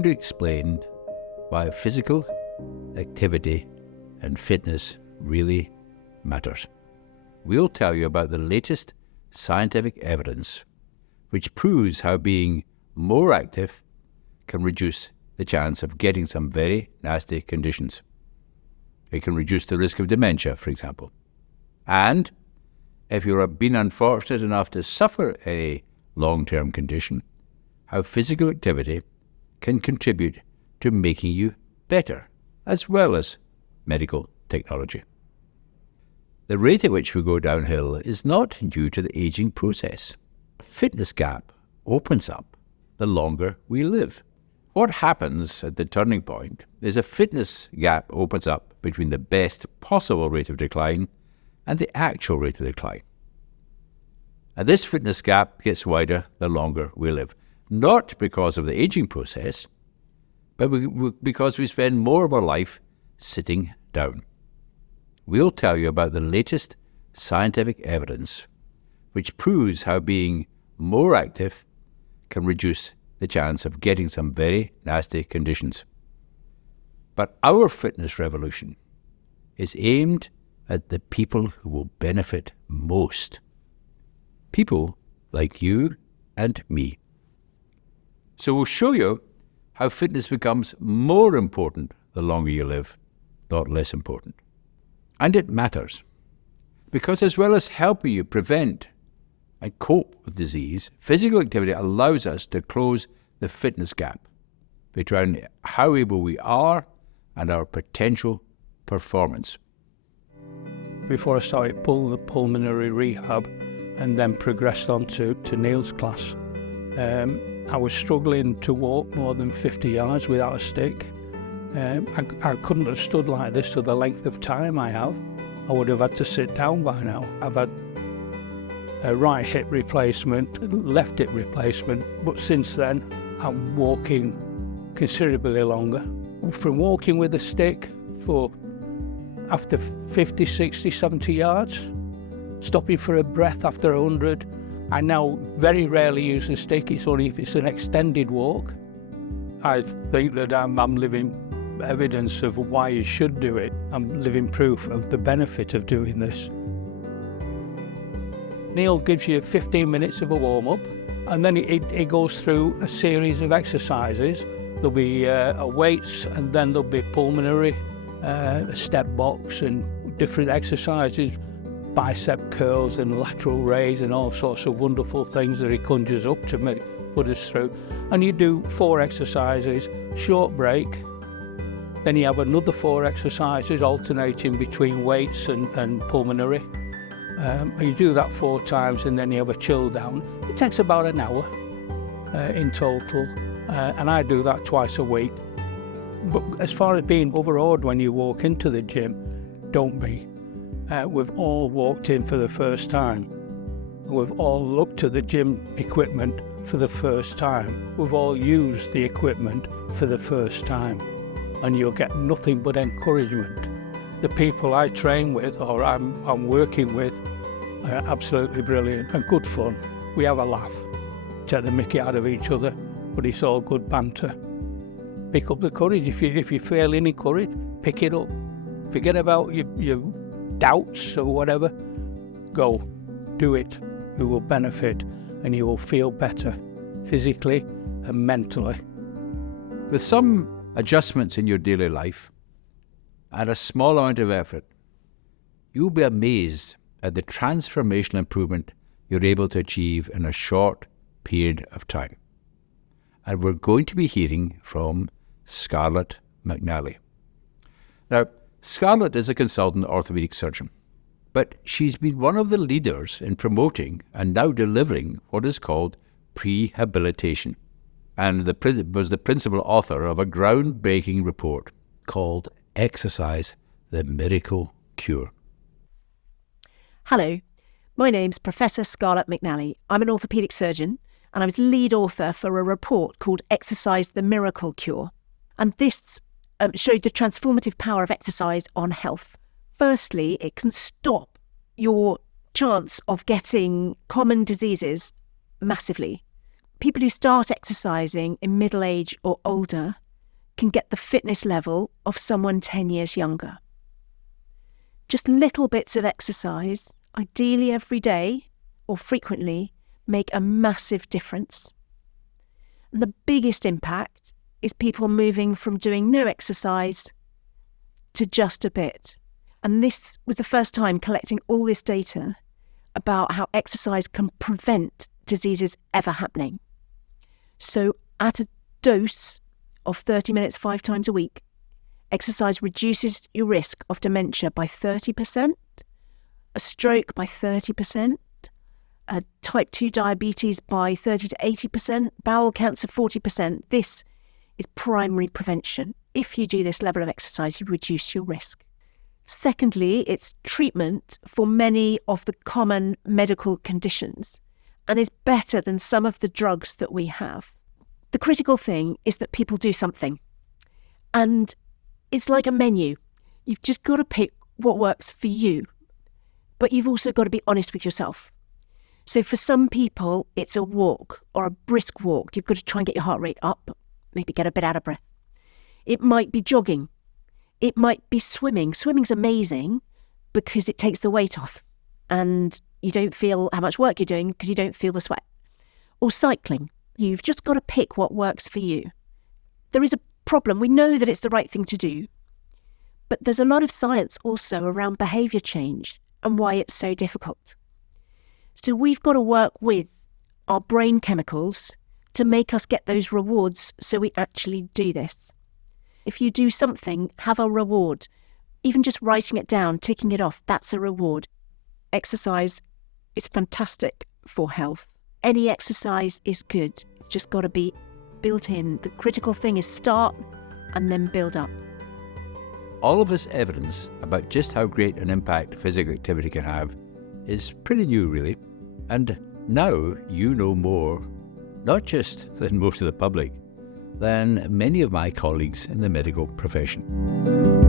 going to explain why physical activity and fitness really matters. We'll tell you about the latest scientific evidence which proves how being more active can reduce the chance of getting some very nasty conditions. It can reduce the risk of dementia, for example. And if you've been unfortunate enough to suffer a long-term condition, how physical activity can contribute to making you better, as well as medical technology. The rate at which we go downhill is not due to the aging process. The fitness gap opens up the longer we live. What happens at the turning point is a fitness gap opens up between the best possible rate of decline and the actual rate of decline. And this fitness gap gets wider the longer we live, not because of the aging process, but because we spend more of our life sitting down. We'll tell you about the latest scientific evidence which proves how being more active can reduce the chance of getting some very nasty conditions. But our fitness revolution is aimed at the people who will benefit most. People like you and me. So we'll show you how fitness becomes more important the longer you live, not less important. And it matters, because as well as helping you prevent and cope with disease, physical activity allows us to close the fitness gap between how able we are and our potential performance. Before I started pulmonary rehab and then progressed on to Neil's class, I was struggling to walk more than 50 yards without a stick. I couldn't have stood like this for the length of time I have. I would have had to sit down by now. I've had a right hip replacement, left hip replacement, but since then I'm walking considerably longer. From walking with a stick for after 50, 60, 70 yards, stopping for a breath after 100, I now very rarely use the stick. It's only if it's an extended walk. I think that I'm living evidence of why you should do it. I'm living proof of the benefit of doing this. Neil gives you 15 minutes of a warm-up, and then it goes through a series of exercises. There'll be weights, and then there'll be pulmonary, a step box, and different exercises, bicep curls and lateral raise and all sorts of wonderful things that he conjures up to put us through. And you do 4 exercises, short break, then you have another 4 exercises alternating between weights and pulmonary. You do that 4 times and then you have a chill down. It takes about an hour in total, and I do that twice a week. But as far as being overawed when you walk into the gym, don't be. We've all walked in for the first time. We've all looked at the gym equipment for the first time. We've all used the equipment for the first time. And you'll get nothing but encouragement. The people I train with or I'm working with are absolutely brilliant and good fun. We have a laugh, take the mickey out of each other, but it's all good banter. Pick up the courage. If you feel any courage, pick it up. Forget about your doubts or whatever. Go, do it. You will benefit and you will feel better physically and mentally. With some adjustments in your daily life and a small amount of effort, you'll be amazed at the transformational improvement you're able to achieve in a short period of time. And we're going to be hearing from Scarlett McNally. Now, Scarlett is a consultant orthopaedic surgeon, but she's been one of the leaders in promoting and now delivering what is called prehabilitation, and was the principal author of a groundbreaking report called Exercise, the Miracle Cure. Hello, my name's Professor Scarlett McNally. I'm an orthopaedic surgeon, and I was lead author for a report called Exercise, the Miracle Cure. And this showed the transformative power of exercise on health. Firstly, it can stop your chance of getting common diseases massively. people who start exercising in middle age or older can get the fitness level of someone 10 years younger. Just little bits of exercise, ideally every day or frequently, make a massive difference. And the biggest impact is people moving from doing no exercise to just a bit. And this was the first time collecting all this data about how exercise can prevent diseases ever happening. So at a dose of 30 minutes 5 times a week, exercise reduces your risk of dementia by 30%, a stroke by 30%, type 2 diabetes by 30 to 80%, bowel cancer 40%. This is primary prevention. If you do this level of exercise, you reduce your risk. Secondly, it's treatment for many of the common medical conditions and is better than some of the drugs that we have. The critical thing is that people do something. And it's like a menu. You've just got to pick what works for you. But you've also got to be honest with yourself. So for some people, it's a walk or a brisk walk. You've got to try and get your heart rate up, maybe get a bit out of breath. It might be jogging. It might be swimming. Swimming's amazing because it takes the weight off and you don't feel how much work you're doing because you don't feel the sweat. Or cycling. You've just got to pick what works for you. There is a problem. We know that it's the right thing to do, but there's a lot of science also around behaviour change and why it's so difficult. So we've got to work with our brain chemicals to make us get those rewards so we actually do this. If you do something, have a reward. Even just writing it down, ticking it off, that's a reward. Exercise is fantastic for health. Any exercise is good. It's just got to be built in. The critical thing is start and then build up. All of this evidence about just how great an impact physical activity can have is pretty new, really. And now you know more, not just than most of the public, than many of my colleagues in the medical profession.